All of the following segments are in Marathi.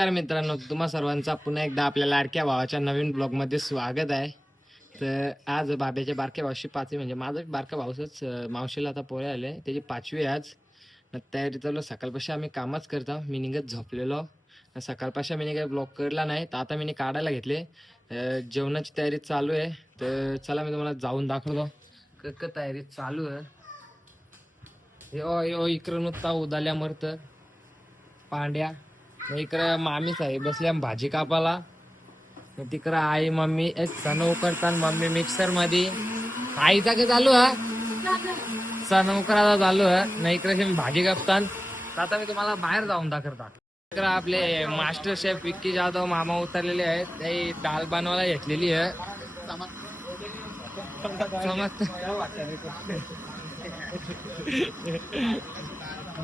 नमस्कार मित्रांनो, तुम्हा सर्वांचा पुन्हा एकदा आपल्या लाडक्या भावाच्या नवीन ब्लॉगमध्ये स्वागत आहे. तर आज बाब्याच्या बारक्या भावाची पाचवी, म्हणजे माझा बारका भाऊच, मावशीला आता पोळे आले, त्याची 5वी आहे आज. तयारी चालू. सकाळपासून आम्ही कामच करतो. मी निघत झोपलेलो. सकाळपासून मी काही ब्लॉग करला नाही, तर आता मी काढायला घेतले. जेवणाची तयारी चालू आहे. तर चला मी तुम्हाला जाऊन दाखवतो क तयारी चालू आहे. यो इकडं नुसता उदाल्या मरत पांड्या. इकडं मामी साहेब बसल्या भाजी कापाला. तिकडं आई मम्मी सण उकरतात, मम्मी मिक्सर मध्ये. आईचा काय चालू आहे, सण उकराचा चालू आहे. नाही इकडे भाजी कापतात. आता मी तुम्हाला बाहेर जाऊन दाखवतात. इकडे आपले मास्टर शेफ विक्की जाधव मामा उतरलेले आहेत. ते डाळ बनवायला घेतलेली आहे.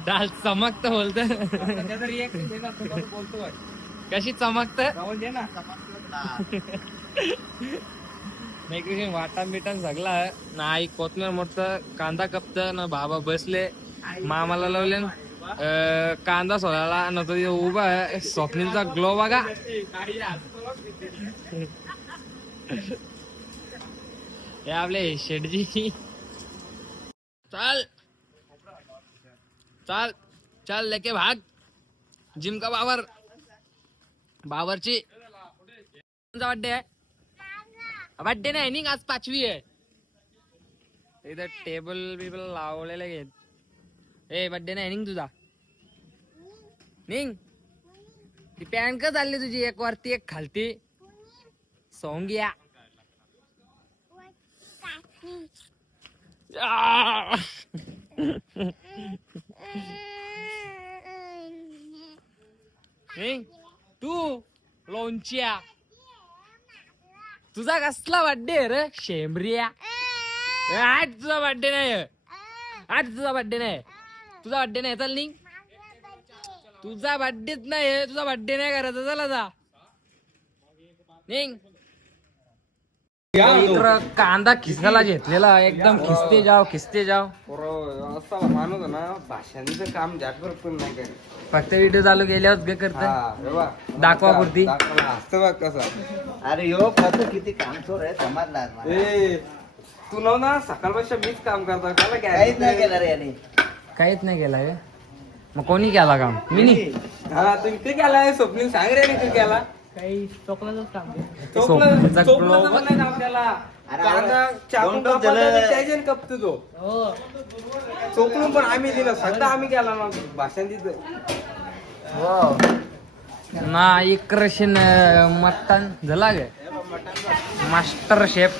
डाल चमकत बोलत. कशी चमकत नाही, वाटण बिटन सगळा नाही. कोथमीर मोठ कांदा कपत ना. बाबा बसले, मामाला लावले कांदा सोडायला न. तो उभा आहे. स्वप्नीलचा ग्लो बघा. हे आपले शेटजी. चल चल चल लेके भाग जिम का बाबरची बर्थडे आहे. बर्थडे नाही निघ, आज 5वी आहे. इथं टेबल बिबल लावलेले घेत. ए बर्थडे नाही निघ तुझा, निघ. ती पॅन्ट का चालली तुझी, एक वरती एक खालती. सोंग्या तू लोणच्या. तुझा कसला बर्थडे रे शेंबरिया. आज तुझा बर्थडे नाही, आज तुझा बर्थडे नाही. तुझा बर्थडे नाही, चल निघ. तुझा बर्थडेच नाही, तुझा बर्थडे नाही करायचा. चला जा निघ. कांदा खिसायला घेतलेला, एकदम खिसते जाव खिसते जाव. असा माणूस ना, भाषांचं काम जास्त पण नाही करत. फक्त व्हिडिओ चालू केल्यावर करत दाखवा पुरती. कसं अरे यो फक्त किती काम चोर आहे समजणार नाही. तू ना सकाळपासून मीच काम करता. काहीच नाही केलं रे याने. काहीच नाही केलं. मग कोणी केला काम? मी नाही. हा तू इथे केलाय. स्वप्नील सांग रे तू केला काही चोकलाच काम. कपतो तो चोकलून पण आम्ही दिलं. सध्या आम्ही केला ना भाषण तिथं ना. इकडशीन मटण झाला गे. मास्टर शेफ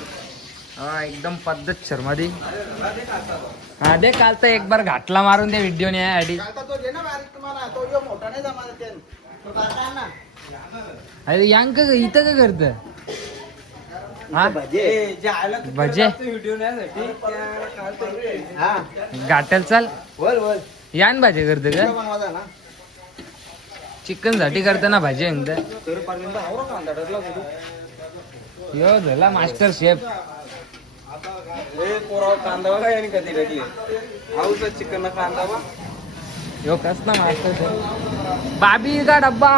एकदम पद्धतशीर मध्ये. हा दे काल तर एक बार घाटला मारून दे व्हिडिओ ने आधी. अरे यांक इथं का करत भजे घाटेल चाल यान भाजी करत का? चिकन साठी करत ना भाजी. यो झाला मास्टर शेफ. कांदा बघा यांनी कधी रगले. आऊचा चिकन कांदा बा. यो कस ना मास्टर शेफ. बाबी का डब्बा,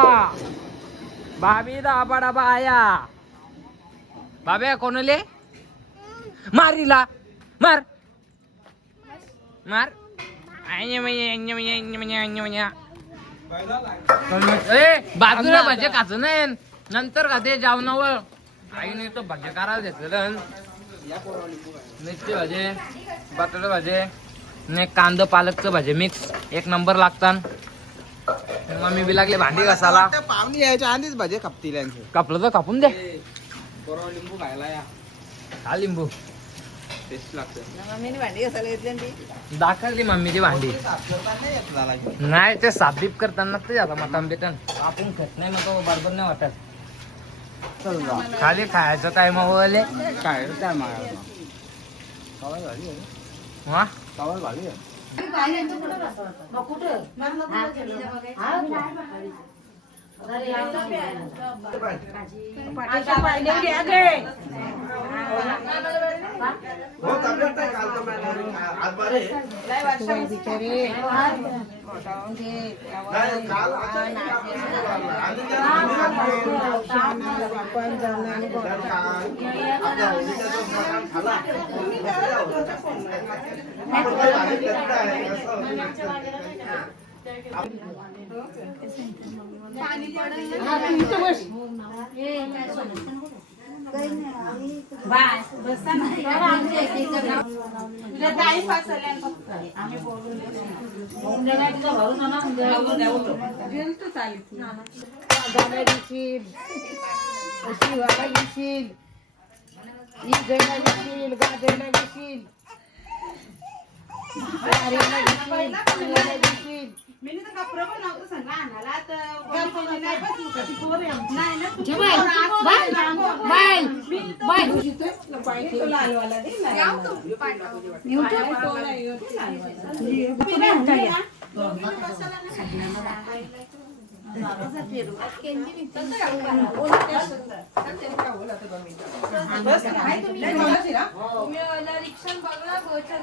बाबी दा डबा डबा आया. बाब्या कोणले मारीला मार मार. बाजूला भाजी खाच नाही, नंतर खाते जेवणावर. आईने तो भाजी करायला घेतलं. मिरची भाजी, बटाटा भाजी ने कांदा पालकचं भाजी मिक्स एक नंबर लागतात. मम्मी बी लागले भांडी घासायला. पाहुणे यायच्या आधीच भाजी कापतील. कापलं तर कापून दे. लिंबू खायला या. हा लिंबू टेस्ट लागतं. दाखवली मम्मीची भांडी. नाही ते साफबीप करताना ते झालं मटण बिटन आपण खात नाही ना, तो बरोबर नाही वाटत. खाली खायचं काय मग वले काय काय हा कावळ भाली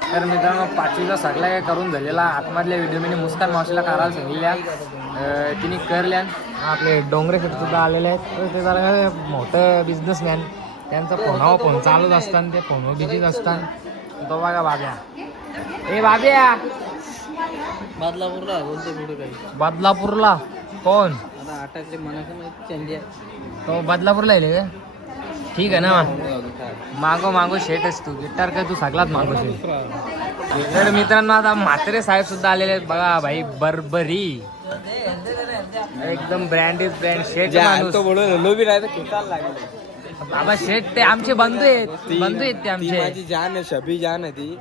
तर मित्रांनो 5वीचा सगळा काय करून झालेला आतमधल्या व्हिडिओ मी मुस्कान मावशीला करायला सांगितल्या तिने करल्या. आपले डोंगरे शेट सुद्धा आलेले आहेत. तर ते जरा मोठं बिझनेसमॅन त्यांचा फोनावर फोन चालूच असतात ते फोनवर बिझीच असतात. तो बघा बाब्या ए बाब्या बदलापूरला बोलतो पुढे काही बदलापूरला कोण आता आटातले मनाचं चंडी तो बदलापूरला येईल का? ठीक आहे ना मागो मागो शेटच तू गिटार काय तू सगळ्यात मागो शेट. तर मित्रांनो आता म्हात्रे साहेब सुद्धा आलेले आहेत बघा भाई बरबरी एकदम ब्रँडेड ब्रँड शेट माणूस. बाबा शेट ते आमचे बंधू आहेत ते आमचे. माझी जान आहे, शबी जान आहे ती,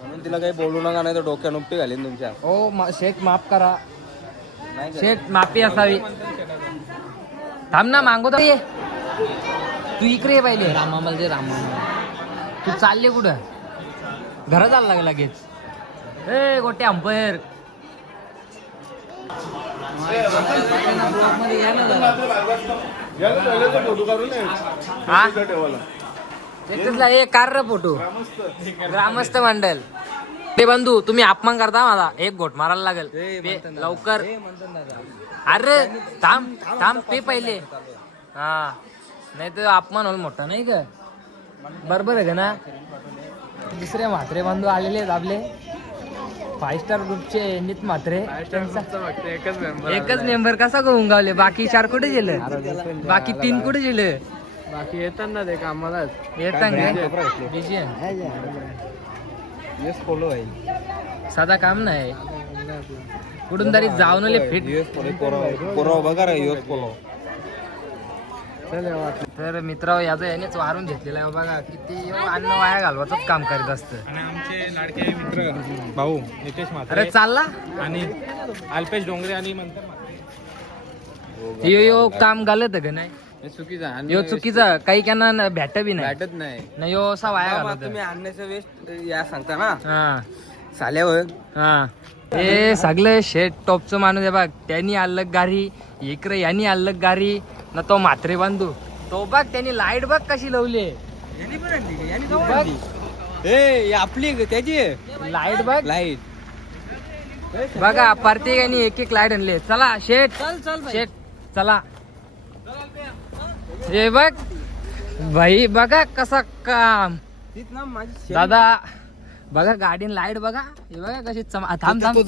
म्हणून तिला काही बोलू नका नाही तर डोक्या नुपटी घालीन तुमच्या. ओ शेट माफ करा शेट माफी असावी. थांब ना मागो तर ये तू इकडे ये पहिले. रामामल जे तू चालले कुठं घरात आला लागला लगेच. ए गोटे अंपायर ए कार रे फोटो ग्रामस्थ मंडल. ते बंधू तुम्ही अपमान करता मला एक घोट मारायला लागेल लवकर. अरे थांब थांब पे पहिले. हा नाही तर अपमान होईल मोठा नाही का. बरोबर आहे का ना. दुसरे म्हात्रे बंधू आलेले आहेत आपले 5 स्टार ग्रुपचे नित म्हात्रे. एकच मेंबर कसा होऊन गावले. बाकी 4 कुठे गेले बाकी 3 कुठे गेले. बाकी येतात ना ते कामाला येतात बिझी साधा काम नाही कुठून तरी जाऊन फिट. बघा तर मित्र याचं यानेच वारून घेतलेला आहे बघा किती अन्न वाया घालवायचंच काम करीत असतं. आणि आमचे लाडके मित्र भाऊ नितेश म्हात्रे अरे चालला आणि अल्पेश डोंगरे आणि यो काम घालत का नाही. यो चुकीचा काही त्यांना भेट बी नाही भेटत नाही. यो असा वाया घालत. तुम्ही आणण्याचं वेस्ट या सांगता ना हा साल्यावर. हा हे सगळं शेट टॉपचं माणूस आहे बघ. त्यांनी अलग गाडी इकडे यांनी अलग गाडी ना तो म्हात्रे बांधू तो बघ त्यांनी लाईट बघ कशी लावली. आपली त्याची लाईट बघ लाईट बघा प्रत्येकाने एक लाईट आणले. चला शेट शेट चला. हे बघ भाई बघा कसा काम दादा बघा गाडीन लाईट बघा हे बघा कशी थांब थांब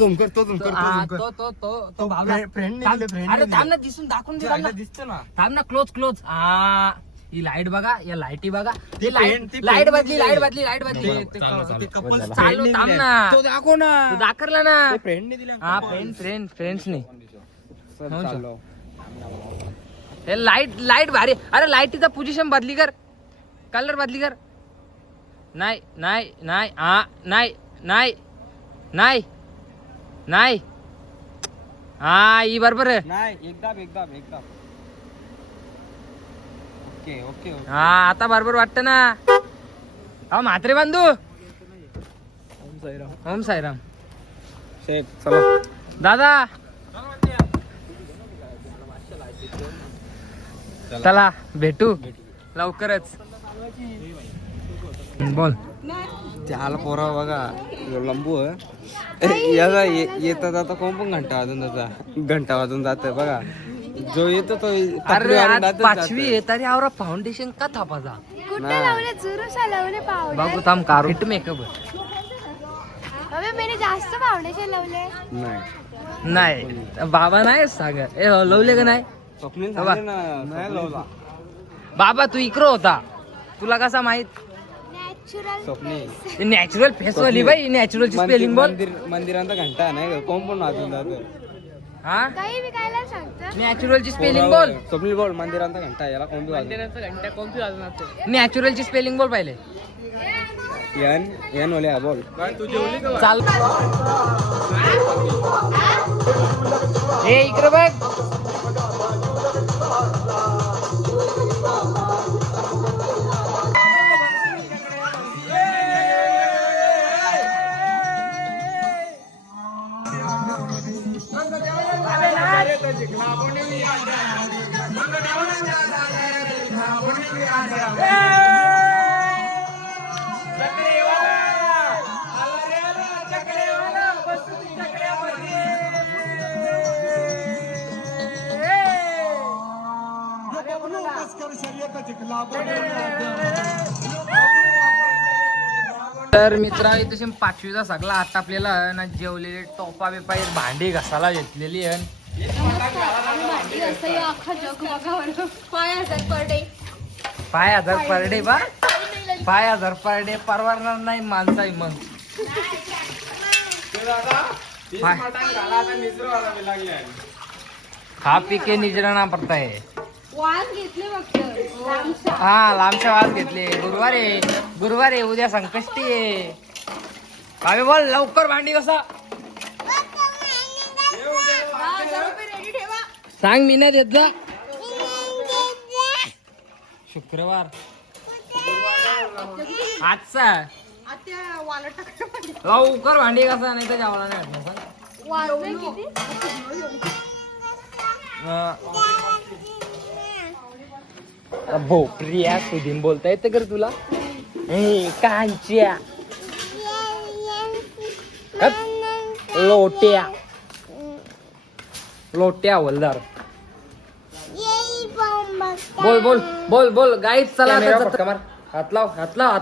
हा, तो भावना. अरे थांब ना दिसून दाखवून दे थांब ना. दिसतो ना. थांब ना क्लोज हा ही लाईट बघा या लाईटी बघा. लाईट बदली चालू थांब ना. दाखव ना. तू दाखवला ना. फ्रेंडने दिला. हा फ्रेंड्सने हे लाईट भारी. अरे लाईटीचा पोझिशन बदली कर कलर बदली कर. नाही नाही नाही हा नाही नाही नाही नाही हा ही बरोबर आहे. नाही एकदम ओके हा आता बरोबर वाटतं ना. हा म्हात्रे बंधू ओम साईराम शेठ चला दादा चला भेटू लवकरच. बोल त्याला पोरा बघा ह्यो लंबू आहे. याचा येता जाता कोण पण घंटा वाजून जात बघा. जो येतो तो अरे आज 5वी आहे तरी आवरा फाउंडेशन का थापाचा कुठे लावले जुरूसा लावले पावडर बाबू थांब कारूट मेकअप अबे मैंने जास्त फाउंडेशन लावले नाही बाबा नाही सांगत ए लवले का नाही स्वप्नील बाबा. सांगे ना, नाही लावला बाबा तू इकडं होता तुला कसा माहित नॅचरल स्वप्नील नॅचरल फेस वाली बाई नॅचरलची स्पेलिंग बोल मंदिरांचा घंटा नाही का कोण पण वाजून जात. हा काही विकायला सांगतं नॅचरलची स्पेलिंग बोल स्वप्नील बोल मंदिरांचा घंटा याला कोण बी वाजवतं. नॅचरलची स्पेलिंग बोल पहिले एन ओल्या बोल. चाल ए इकडे बघ तर मित्रा तशी 5वीचा सगळा आता आपल्याला ना जेवलेले टोपा बिपा भांडी घासायला घेतलेली आहे. अख्खा जग बघा 5,000 पर डे 5,000 पर डे बा 5,000 पर डे परवडणार नाही माणसाई मग खा पी के निजराना पडता है. वास घेतले फक्त हा लांबच्या वाज घेतले. गुरुवार आहे उद्या संकष्टी आहे. काय बोल लवकर भांडी कसा रेडी ठेवा सांग मी ना देत जा. शुक्रवार आजचा आता वाला टाकलं लवकर भांडी कसा नाही तर जेवला नाही वाटलं सांग. वाजले किती भोपरिया सुधीन बोलता येतं कर तुला कांच्या लोट्या लोट्या हवलदार बोल बोल बोल बोल गाईड चला हात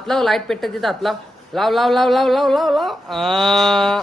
लाव लाईट पेटत तिथं हात लाव लाव लाव लाव लाव लाव लाव लाव